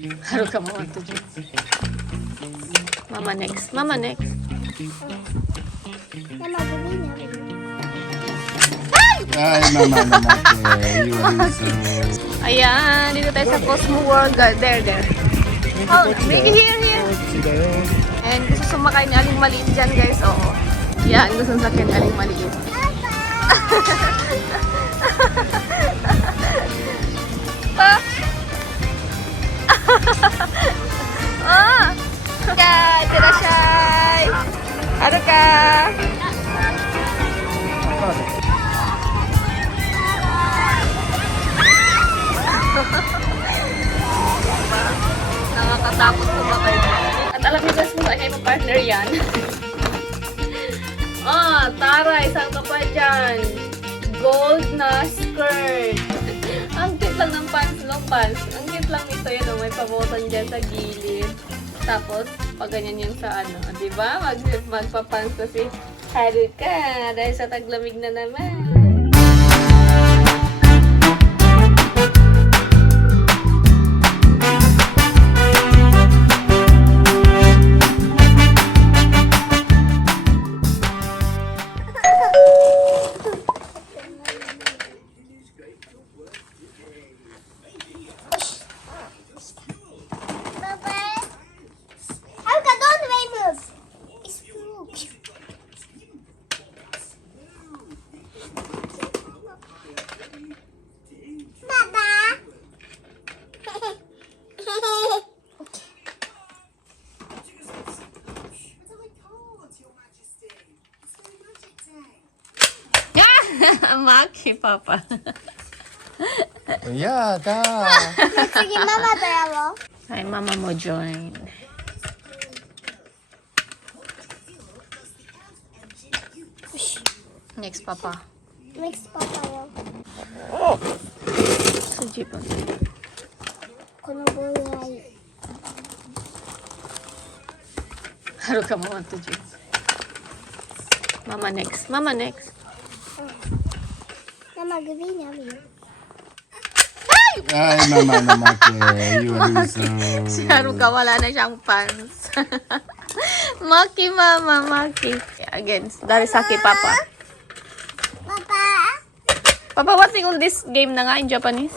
Haruka mo want to do. Mama next. Mama next. Mama, gawin na. Ay, mama naman. You are so... Ayan, dito tayo sa Cosmo World. There. Oh, Mickey, here. And gusto sumakay ni Aling Maliit dyan, guys. Oo. Yan, gusto sakyan ni Aling Maliit. Pa! Ah! Ya, tirashay! Haruka! Nakakatakot sumakay. At alam niyo guys kung saan kayo partner yan. Tara, isang ka pa dyan. Gold na skirt. Ang cute lang ng pants, long pants. Ang cute lang nito yun, may pabotan dyan sa gilid. Tapos, pag ganyan yun sa ano, di ba? Magpa-pants na si Haruka dahil sa taglamig na naman. Maki, Papa. Yada. Sige, mama tayo. Hi, Mama mo join. Next, Papa. Next pa tayo. Sa jeepon. このボールはいい。Haruka mo want to jeep. Mama next. Mama next. Mama, gawin na. Ay, mama naman. You are so... Si Haruka wala na siyang pants. Maki, Mama, Maki. Again, Darisaki, Papa. Papa. Papa, what think of this game na nga in Japanese?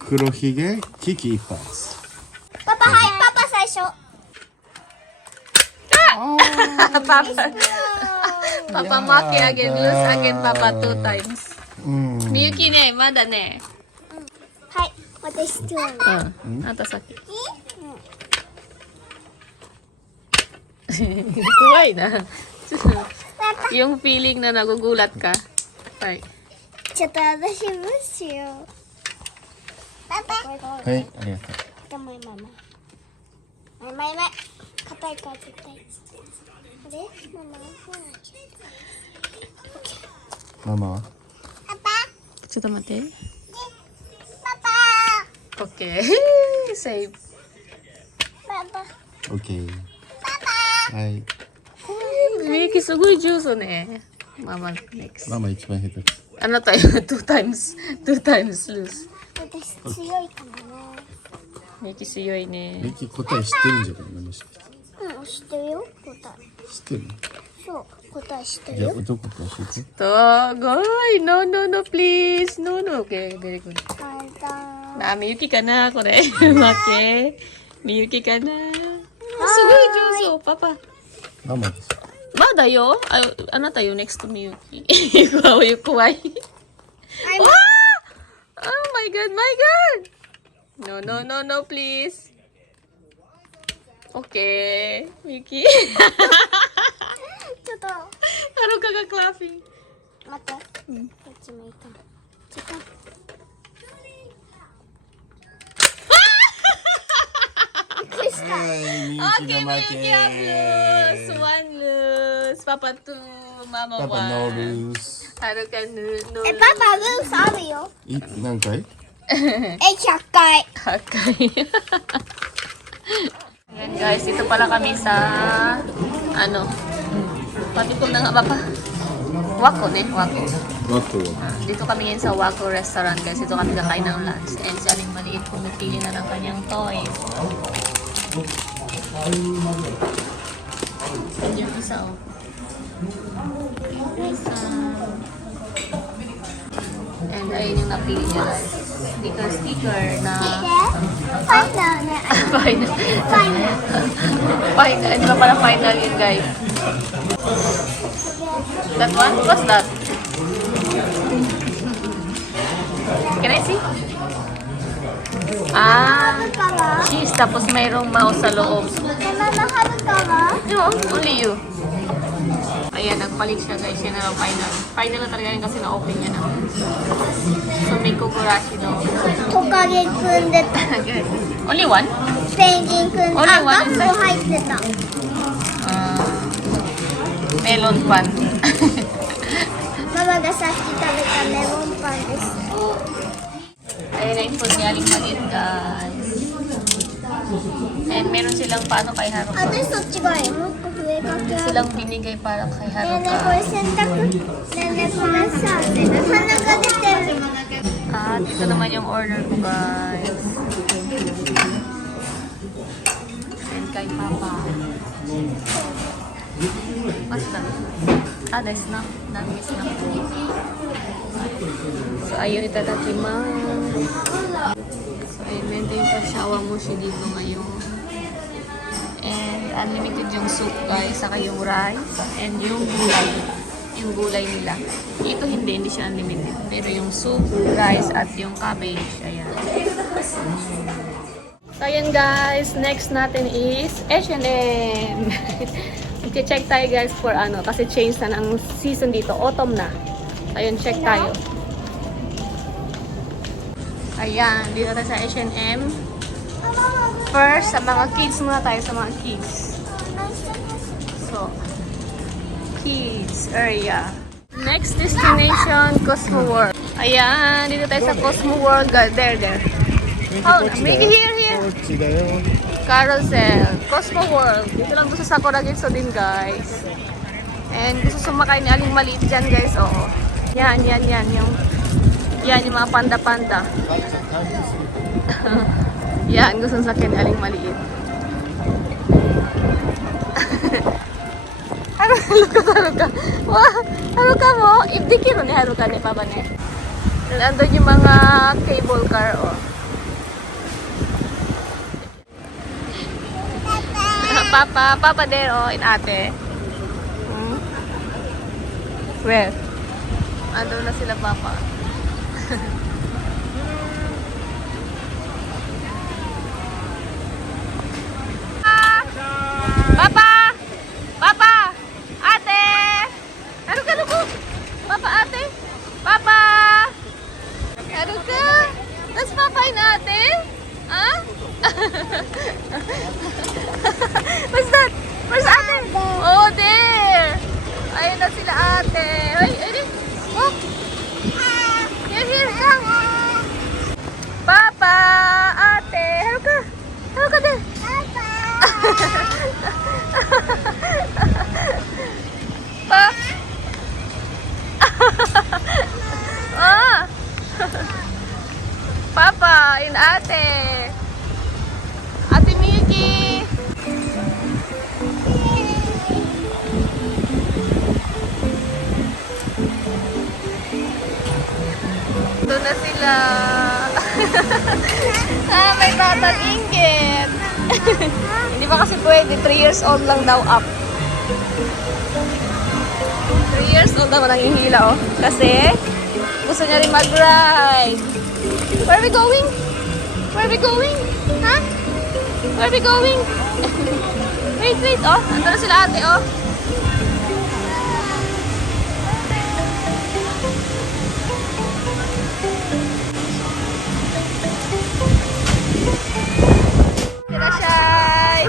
Kurohige, kiki ippas. Papa, hi, Papa, 最初。 Papa. Papa Maki again, lose again, Papa 2 times. Miyuki ne, mada ne. はい、私と。Ata saki. Kuway na. Yung feeling na nagugulat ka. Ay. ちょっと私無視よ。パパ。はい、ありがと頑張りママ。ママ。硬いから絶対。あれママ。う。ママはパパ。ちょっと待って。パパ。 Okay. Save. パパ。オッケー。パはい。みゆきすごい上手ね。ママ next. ママ一番下手です。あなたよ、2 times lose. パ。私強いかもね。みゆき強いね。ミキ答え知ってるんじゃない何知ってるうん、知ってるよ、答え。知ってるそう、答え知ってるじゃあよ。どこか教えて。すごい。No, please. No. Okay, very good. 簡単。あ、みゆきかなこれ。負け。みゆきかなすごい上手、パパ。ママです。まだよあなたよ、next to みゆき。怖い。わあ Oh my god. No, please. Okay. みゆき。ちょっと、ハルカがクラフィン。待って。こっち向いた。ちょっと。びっくりした。Okay, みゆきはlose. One lose. Papa two, Mama パパノ one. ールース。はるかno. パパ、ルースあるよ。何回100回。 Hakay. Ayan guys, dito pala kami sa ano. Patikom na nga papa. Wako ne, Wako. Wako. Dito kami ngayon sa Wako restaurant guys. Dito kami kakain ng lunch. And si Aling Maliit pumipili na ng kanyang toys. And yung isa oh. And ayun yung napili niya guys. Sticker na... Final na. Final. Final. Final. Di ba para final yun guys? That one? What's that? Can I see? Ah, Habag ka ba? cheese. Tapos mayroong mouse sa loob. Mama, habag ka ba? No, only you. Ayan, nagpalit siya guys. Yan na lang final. Final na talaga yun kasi na-open niya na. So, may kukurashi daw. トカゲくんで Only one? ペンギンくん、あ、Only ガ one ムも入ってた。 Melon pan. ママがさっき食べたメロンパンです。 Ayan na yung food ni Aling Maliit guys. And meron silang paano kay あ、 Haruka. で、そっちがいい。もっと上かけある。 Silang binigay para kay ねえねえ、こ Haruka. れ洗濯。ねえねえ、これさ、鼻が出てる。 At ito naman yung order ko guys. And kay Papa. Basta. Ah, na snack. Dami snack ko. So, ayun itadakimasu. So, ayun, meron yung pashawamushi dito ngayon. And unlimited yung soup guys, saka yung rice, and yung gulay. Yung gulay nila. Ito hindi siya unlimited. Pero yung soup, rice, at yung cabbage, ayan. So, ayan guys, next natin is H&M. Check tayo guys for ano, kasi change na ng season dito, autumn na. Ayun, check tayo. Ayan, dito tayo sa H&M. First, sa mga kids muna tayo, sa mga kids. So, kids area. Next destination, Cosmo World. Ayan, dito tayo sa Cosmo World. There. Oh, maybe here. Carousel, Cosmo World. Dito lang to sa Sakura Gitsu din, guys. And gusto sumakay ni Aling Maliit dyan, guys. Oo. Yan. Yung mga panda-panda. Yan, gusto sakay ni Aling Maliit. Haruka. Wow, Haruka mo. Ibdikiro ni Haruka ni Papa ne. Nandun yung mga cable car, oh. Papa there, oh, in ate. Where? Ando na sila, Papa. Papa! Ate! Ano ka? Papa, ate? Papa! Ano ka? That's Papa in ate? Ah? What's that? Where's ate? Oh, there! Ayun na sila ate. Ay, oh. Here, come. Papa! Ate! Ano ka there? Ah! Papa, in ate. Ate Miki. Doon na sila. May batang inggit. Hindi ba kasi pwede? 3 years old lang daw up. 3 years old naman ang hihila, oh. Kasi, gusto niya rin mag-ride. Where are we going? Huh? Where are we going? Wait, oh. Ando na sila ate, oh. Irashay!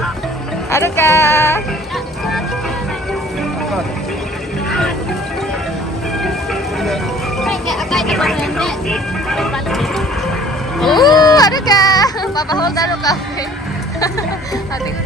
Haruka! Haruka! Papa, hold Haruka. Ate ko.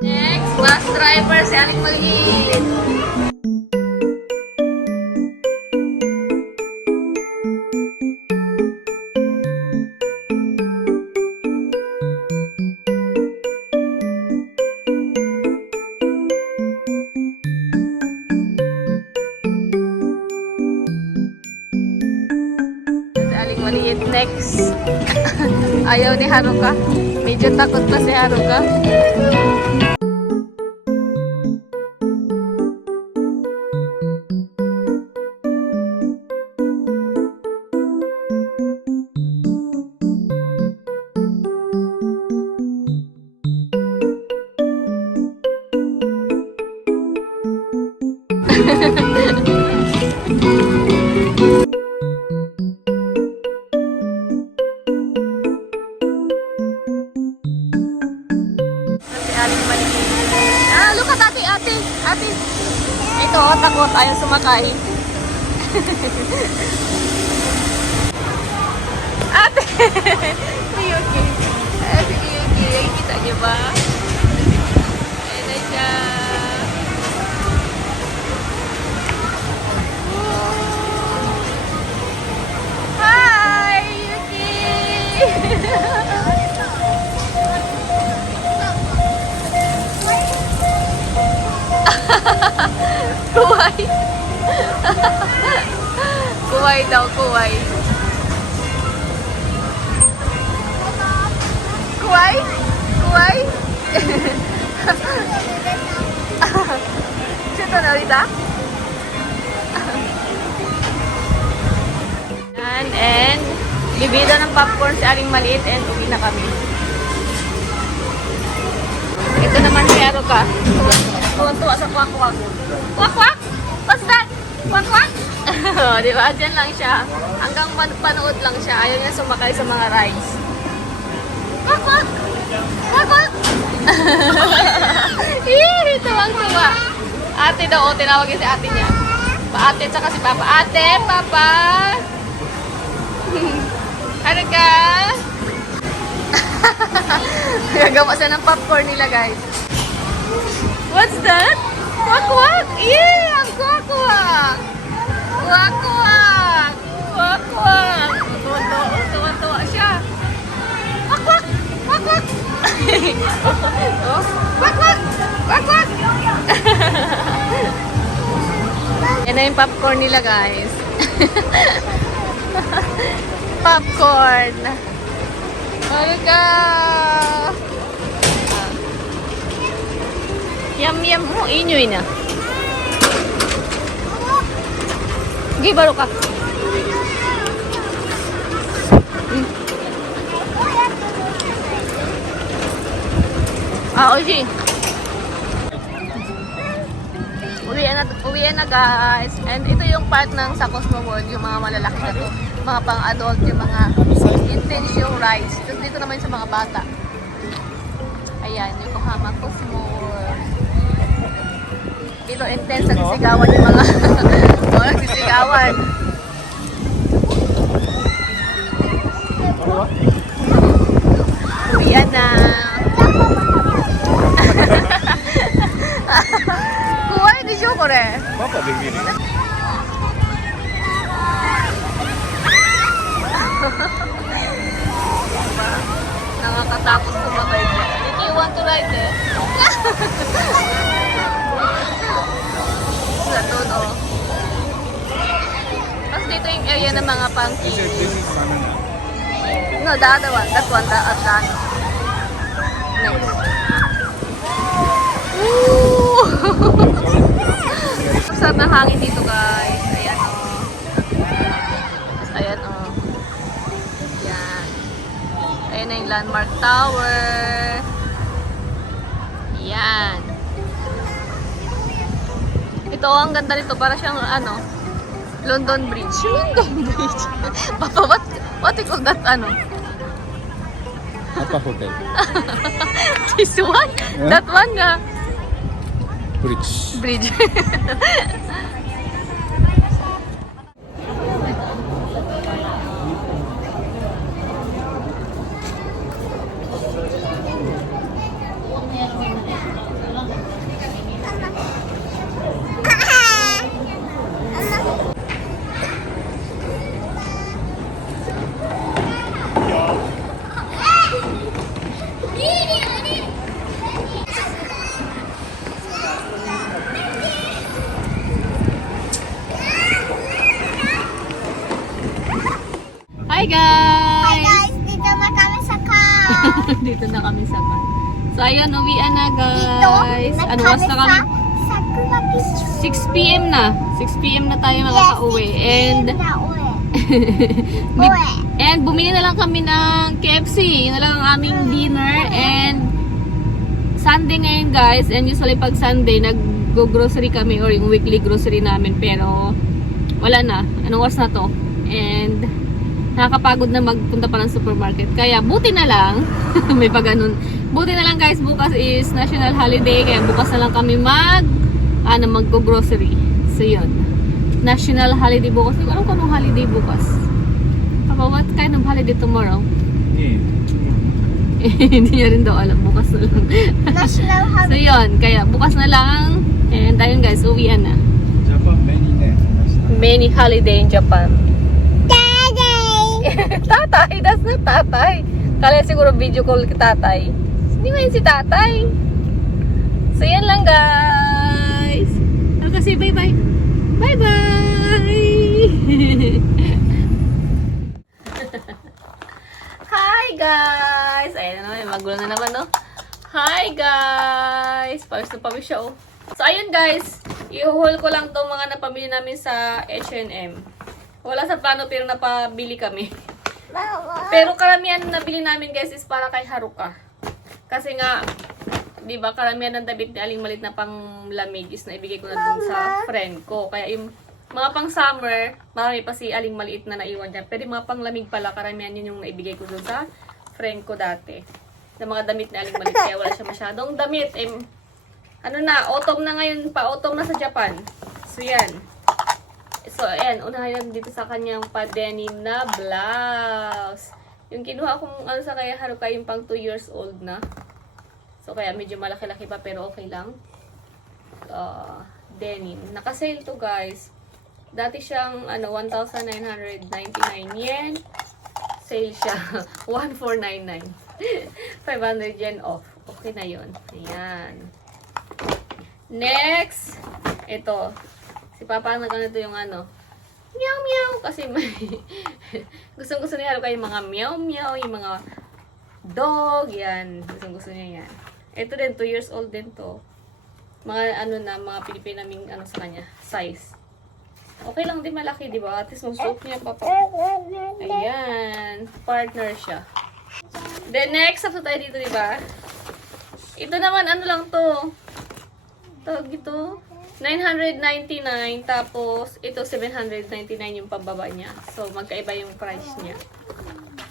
Next, bus driver si Aling Maliit. Si Aling Maliit next. Ayaw ni Haruka. Medyo takot pa si Haruka. Si Aling Maliit. Ah, look at ate, ate, ate. Ito, oh, takot. Ayaw sumakay. Ate! Miyuki. Si Miyuki. Kita niyo ba? Ayan na siya. Hi, Yuki! Kuway. Kuway daw, kuway. Kuway? Kuway? Sito na ulit. And bibida ng popcorn si Aling Maliit and uwi na kami. Ito naman si Haruka. Tuwan-tuwa sa kwak-kwak. Kwak-kwak? What's that? Kwak-kwak? Di ba? Diyan lang siya. Hanggang panood lang siya. Ayaw niya sumakay sa mga rides. Kwak-kwak! Kwak-kwak! Tuwang-tuwa. Ate daw, tinawag niya si ate niya. Ate tsaka si Papa. Ate, Papa! Haruka! Gagawa siya ng popcorn nila, guys. What's that? Kwak-kwak! Yeah! Ang kwak-kwak! Kwak-kwak! Kwak-kwak! Tuwa-tuwa siya. Kwak-kwak! Kwak-kwak! Oh, kwak-kwak! Kwak-kwak! Yan na yung popcorn nila, guys. Popcorn! Haruka! Yum-yum mo, inyoy na. Sige, baro ka. Oishi. Uwian na guys. And ito yung part ng sa Cosmo World, yung mga malalaki na to. Mga pang-adult, yung mga intense yung rides. Tapos dito naman sa mga bata. Ayan, Yokohama Cosmo World. Dito intense ang sisigawan yung mga sisigawan. Uwian na. Kuwai di siya kore. Papa, baby. Nakakatakot sumakay dyan. If you want to ride eh. Sa todo. ito yung area ng mga pang kids. No, the other one. That one, the other. Next. Woo! Sarap ng hangin dito, guys. Ayan, oh. Ayan, oh. Ayan. Ayan na yung Landmark Tower. Ayan. Ito, ang ganda nito. Para siyang, ano, London Bridge. London Bridge. Papa, what you call that, ano? Apa hotel? This one? That one, Bridge. bridge. Hi Hi guys! guys, dito na kami sa car. Dito na kami sa car. So ayun, uwian na Dito, guys. na Ano oras na kami? sa Kulabi 6 p.m. na. 6 p.m. na tayo makaka-uwi. And na uwi. and bumili na lang kami ng KFC. Yun na lang ang aming dinner. And Sunday ngayon guys. And usually pag Sunday, nag-grocery kami or yung weekly grocery namin. Pero wala na. Anong oras na to? And nakakapagod na magpunta pa ng supermarket. Kaya buti na lang. May pa ganun. Buti na lang guys. Bukas is national holiday. Kaya bukas na lang kami mag-grocery. So yun. National holiday bukas. Hindi ko alam kung anong holiday bukas. Papa, what kind of holiday tomorrow? Hindi niya rin daw alam. Bukas na lang. National So holiday. yun. Kaya bukas na lang. And ayun guys. Uwian na. Japan many ne. Many holiday in Japan. Daddy! Tatay, that's not tatay. Kala siguro video call kay tatay. Hindi mo yun si tatay. So yan lang guys. Ano kasi bye bye. Bye bye. Hi guys. Ayan na naman, magulo na naman no. Hi guys. Pawis na pawis siya oh. So ayun guys. I-haul ko lang tong mga napamili namin sa H&M. Wala sa plano pero napabili kami. Pero karamihan na nabili namin guys is para kay Haruka. Kasi nga, di ba karamihan ng damit ni Aling Malit na pang lamig is na ibigay ko na dun sa friend ko. Kaya yung mga pang summer, marami pa si Aling Maliit na naiwan dyan. Pero yung mga pang lamig pala, karamihan yun yung naibigay ko dun sa friend ko dati. Sa mga damit ni Aling Malit. Kaya wala siya masyadong damit. Ano na, autumn na ngayon pa. Autumn na sa Japan. So yan. So, ayan, unahin dito sa kanyang pa-denim na blouse. Yung kinuha kong ano sa kaya Haruka, yung pang 2 years old na. So, kaya medyo malaki-laki pa, pero okay lang. Denim. Naka-sale to, guys. Dati siyang, 1,999 yen. Sale siya. 1,499. 500 yen off. Okay na yun. Ayan. Next, ito. Si Papa nagano ito yung meow meow kasi may gustong-gusto niya yung mga meow meow, yung mga dog, yan. Gustong-gusto niya yan. Ito din 2 years old din to. Mga mga Pilipina naming sa kanya, size. Okay lang din malaki, di ba? At least magsuot niya Papa. Ayan, partner siya. Then next up tayo dito, di ba? Ito naman lang to. Tawag ito 999, tapos ito 799 yung pababa niya. So, magkaiba yung price niya.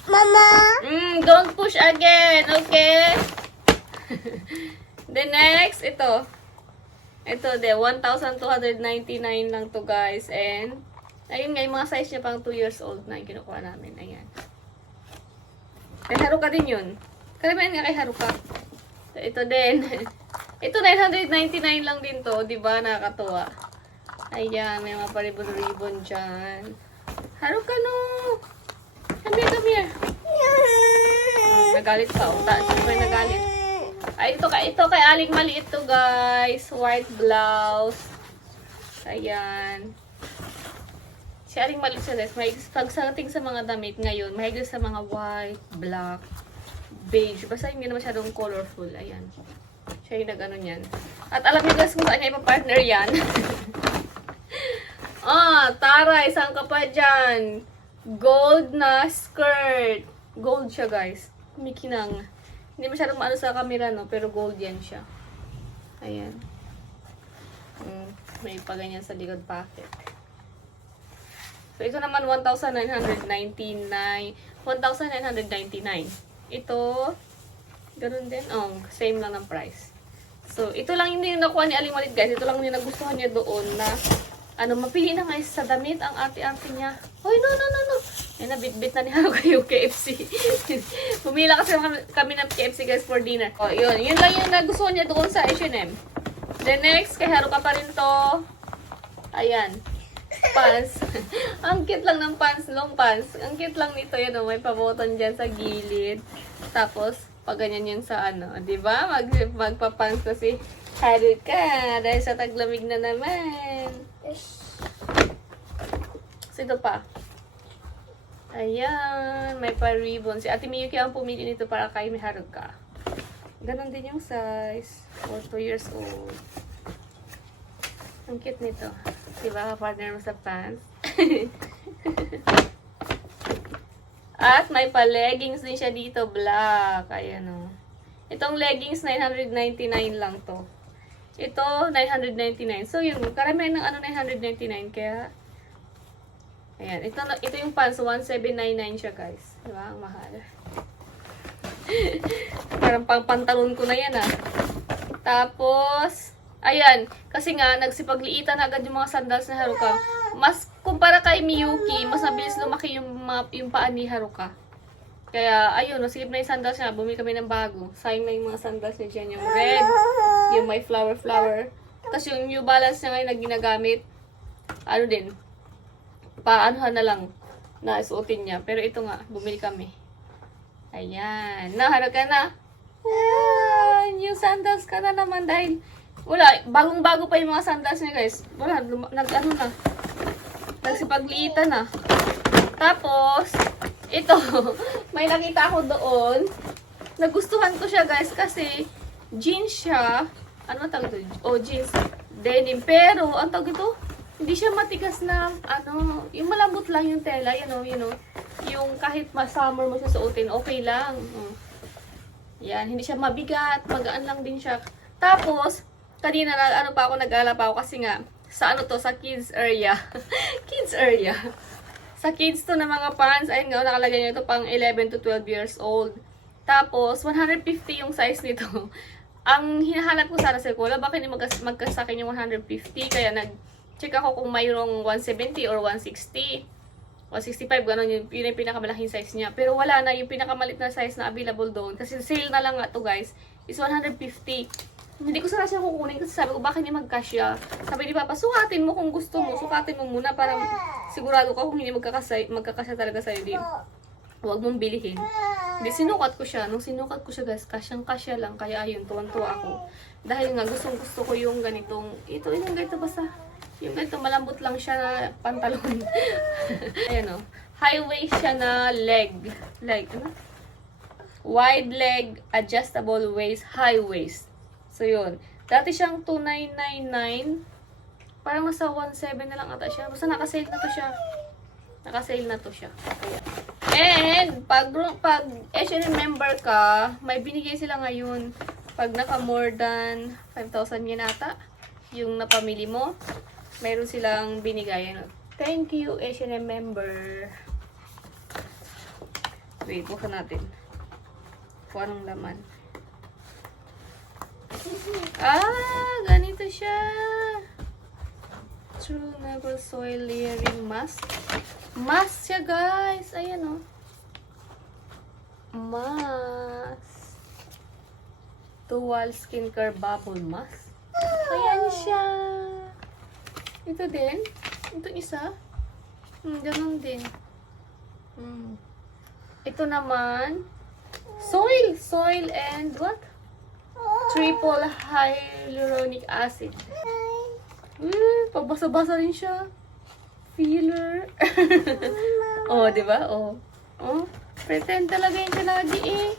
Mama! Don't push again, okay? Then next, ito. Ito, 1,299 lang to guys. And, ayun nga, yung mga size niya pang 2 years old na yung kinukuha namin. Ayan. Kay Haruka din yun. Karamihan nga kay Haruka. Ito din. Ito, 999 lang din to. Diba? Nakakatuwa. Ayan. May mga paribon-ribon dyan. Haruka, no! Come here. Nagalit pa. Sino ba yung nagalit? Ay, ito kay Aling Maliit to, guys. White blouse. Ayan. Si Aling Maliit siya guys, may pagsating sa mga damit ngayon, mahilig sa mga white, black, beige. Basta hindi na masyadong colorful. Ayan. Siya yung nag-ano niyan. At alam niyo guys kung saan niya ipapartner yan. Taray, saan ka pa dyan? Gold na skirt. Gold siya guys. Kumikinang. Hindi masyadong maano sa camera no, pero gold yan siya. Ayan. May paganyan sa likod pocket. So, ito naman 1,999. 1,999. Ito, ganun din. Same lang ng price. So, ito lang yung nakuha ni Aling Maliit guys. Ito lang yung nagustuhan niya doon na mapili na guys sa damit ang ate-ate niya. Hoy, no. Yan, nabitbit na ni Haruka yung KFC. Pumila kasi kami ng KFC guys for dinner. Yun. Yun lang yung nagustuhan niya doon sa H&M. Then next, kay Haruka pa rin to. Ayan. Pants. Ang cute lang ng pants, long pants. Ang cute lang nito, yun, may pa-button dyan sa gilid. Tapos, pag ganyan yun sa diba? Magpa-pants na si Haruka. Dahil sa taglamig na naman. So, ito pa. Ayan, may pa-ribbon. Si Ate Miyuki ang pumili nito para kay Haruka. Ganon din yung size. For 2 years old. Ang cute nito. Diba, partner mo sa pants? At may pa-leggings din siya dito, black. Ayan o. Itong leggings, 999 lang to. Ito, 999. So, yun, karamihan ng 999. Kaya, ayan. Ito yung pants, 1799 siya, guys. Diba? Ang mahal. Parang pang pantalon ko na yan, Tapos, ayan. Kasi nga, nagsipagliitan agad yung mga sandals na Haruka. Mas, kumpara kay Miyuki, mas mabilis lumaki yung paa ni Haruka. Kaya, ayun, nasilip na yung sandals niya. Bumili kami ng bago. Sayang na yung mga sandals niya dyan. Yung red, yung may flower. Tapos yung New Balance niya ngayon na ginagamit, din, paanohan na lang na isuotin niya. Pero ito nga, bumili kami. Ayan. Haruka na. Yung sandals ka na naman dahil wala, bagong-bago pa yung mga sandals niya guys. Wala, nagsipagliitan na. Tapos, ito, may nakita ako doon. Nagustuhan ko siya guys kasi jeans siya. Ano tawag ito? Jeans. Denim. Pero, ang tawag ito, hindi siya matigas na, yung malambot lang yung tela. Yung kahit summer mo siya suotin, okay lang. Yan, hindi siya mabigat. Magaan lang din siya. Tapos, kanina nag-alala pa ako kasi nga, sa sa kids area. Kids area. Sa kids to na mga pants, ayun nga, nakalagay nyo ito pang 11 to 12 years old. Tapos, 150 yung size nito. Ang hinahanap ko sana sa Cola, bakit hindi magkasakin yung 150? Kaya nag-check ako kung mayroong 170 or 160. 165, gano'n yung pinakamalaking size niya. Pero wala na, yung pinakamalit na size na available doon. Kasi sale na lang nga to guys, is 150. Hindi ko sana siya kukunin kasi sabi ko, bakit hindi magkasya? Sabi ni Papa, sukatin mo kung gusto mo. Sukatin mo muna para sigurado ka kung hindi magkakasya talaga sa'yo din. Huwag mong bilihin. Hindi, sinukat ko siya. Nung sinukat ko siya guys, kasyang-kasya lang. Kaya ayun, tuwan-tuwa ako. Dahil nga, gustong-gusto ko yung ganitong, yung ganito basta. Yung ganito, malambot lang siya na pantalon. Ayan o. High waist siya na leg. Wide leg, adjustable waist, high waist. So, yun. Dati siyang 2,999. Parang nasa 1,700 na lang ata siya. Basta naka-sale na to siya. Naka-sale na to siya. Kaya. And, pag H&M member ka, may binigay sila ngayon. Pag naka more than 5,000 yen ata, yung napamili mo, mayroon silang binigay. Thank you, H&M member. Wait, buksan natin. Kung anong laman. Ganito siya. True Never Soil Layering Mask. Mask siya, guys. Ayan, Mask. Dual Skincare Bubble Mask. Ayan siya. Ito din. Ito isa. Ganun din. Ito naman. Soil and what? Triple hyaluronic acid. Pabasa-basa rin siya. Filler. Oh, di ba? Oh. Oh, pretend talaga yung lagi eh.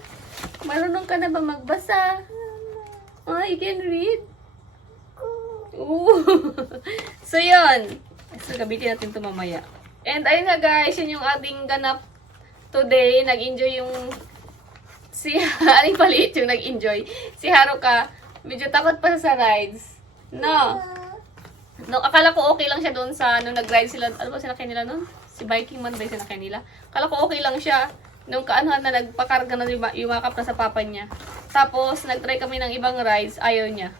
Marunong ka na ba magbasa? Oh, you can read? Ooh. So, yun. So, gamitin natin ito mamaya. And, ayun nga guys, yun yung ating ganap today. Nag-enjoy yung si Aling Paliit yung nag-enjoy. Si Haruka, medyo takot pa sa rides. No. No, akala ko okay lang siya doon sa nung nag-ride sila. Ano ba sinakay nila noon? Si Viking man ba yung sinakay nila? Akala ko okay lang siya. Nung kaanohan na nagpakarga na yumakap na sa papa niya. Tapos, nag-try kami ng ibang rides. Ayaw niya.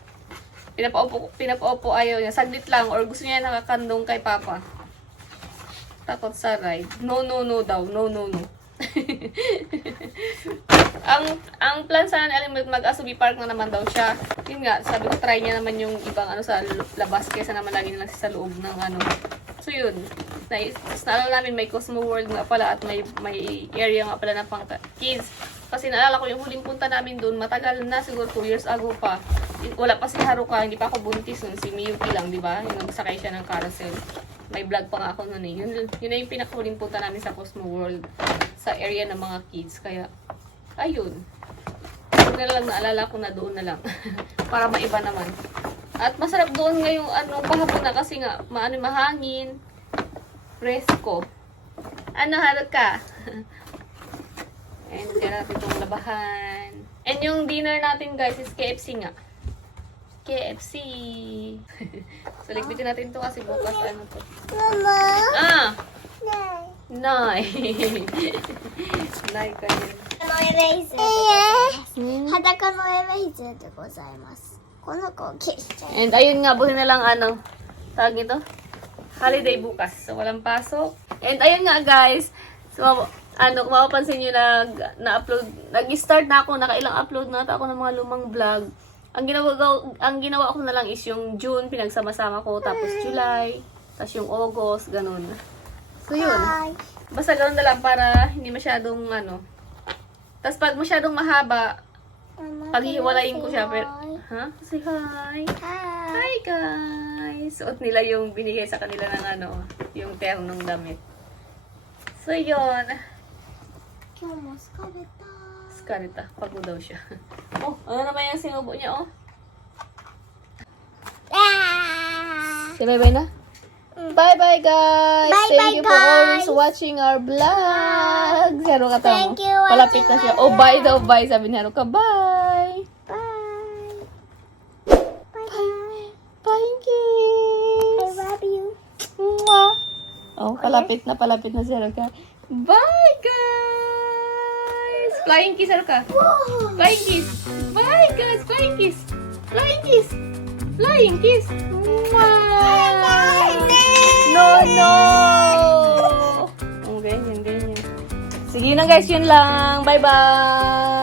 Pinapaupo ayaw niya. Saglit lang. Or gusto niya nakakandong kay papa. Takot sa ride. No, no, no daw. No, no, no. ang plan sana ni mag-Asubi Park na naman daw siya. Yun nga, sabi ko try niya naman yung ibang ano sa labas kaysa naman lagi na lang sa loob ng ano. So yun, naalala namin may Cosmo World nga pala at may area nga pala na pang kids. Kasi naalala ko yung huling punta namin doon, matagal na siguro 2 years ago pa. Wala pa si Haruka, hindi pa ako buntis nun, si Miyuki lang, di ba? Yung nagsakay siya ng carousel. May vlog pa nga ako nun eh. Yun na yung pinakahuling punta namin sa Cosmo World. Sa area ng mga kids. Kaya, ayun. Huwag na lang naalala ko na doon na lang. Para maiba naman. At masarap doon ngayong pahapon na kasi nga, mahangin. Presko. Ano, Haruka? And kaya natin itong labahan. And yung dinner natin guys is KFC nga. KFC. So, ligpitin natin to kasi bukas ano to. Mama. Ah! Nay. Nay. Nay ka yun. のエレイザーでございます。裸のエレイザーでございます。この子を消しちゃう。 And ayun nga, buhin na lang tawag ito? Holiday bukas. So, walang pasok. And ayun nga guys, so, kung mapapansin nyo na-upload, nag-start na ako, nakailang upload na ako ng mga lumang vlog. Ang ginawa ko na lang is yung June, pinagsama-sama ko, tapos July, tapos yung August, ganun. So yun. Hi. Basta ganun na lang para hindi masyadong Tapos pag masyadong mahaba, Mama, paghiwalayin ko can you siya. say Pero, hi? ha? Say hi. Hi. Hi guys! Suot nila yung binigay sa kanila ng yung ternong damit. So yun. 今日も疲れた。 Scarita, pagod daw siya. Oh, ano naman yung sinubo niya, oh? Ah! Say bye-bye na? Bye-bye guys! Bye-bye, Thank you for always guys! watching our vlog! Si Haruka tama. Thank you, Palapit na siya. Oh, bye daw, bye. Sabi ni Haruka, bye! Bye. Bye. Bye, I kiss! love you. Mwah! Oh, palapit na si Haruka. Bye, guys! Flying kiss, Haruka. Flying kiss. Bye, guys! Flying kiss. Flying kiss. Flying kiss. Mwah! No, no! Oh, ganyan. Sige, yun lang guys. Yun lang. Bye-bye!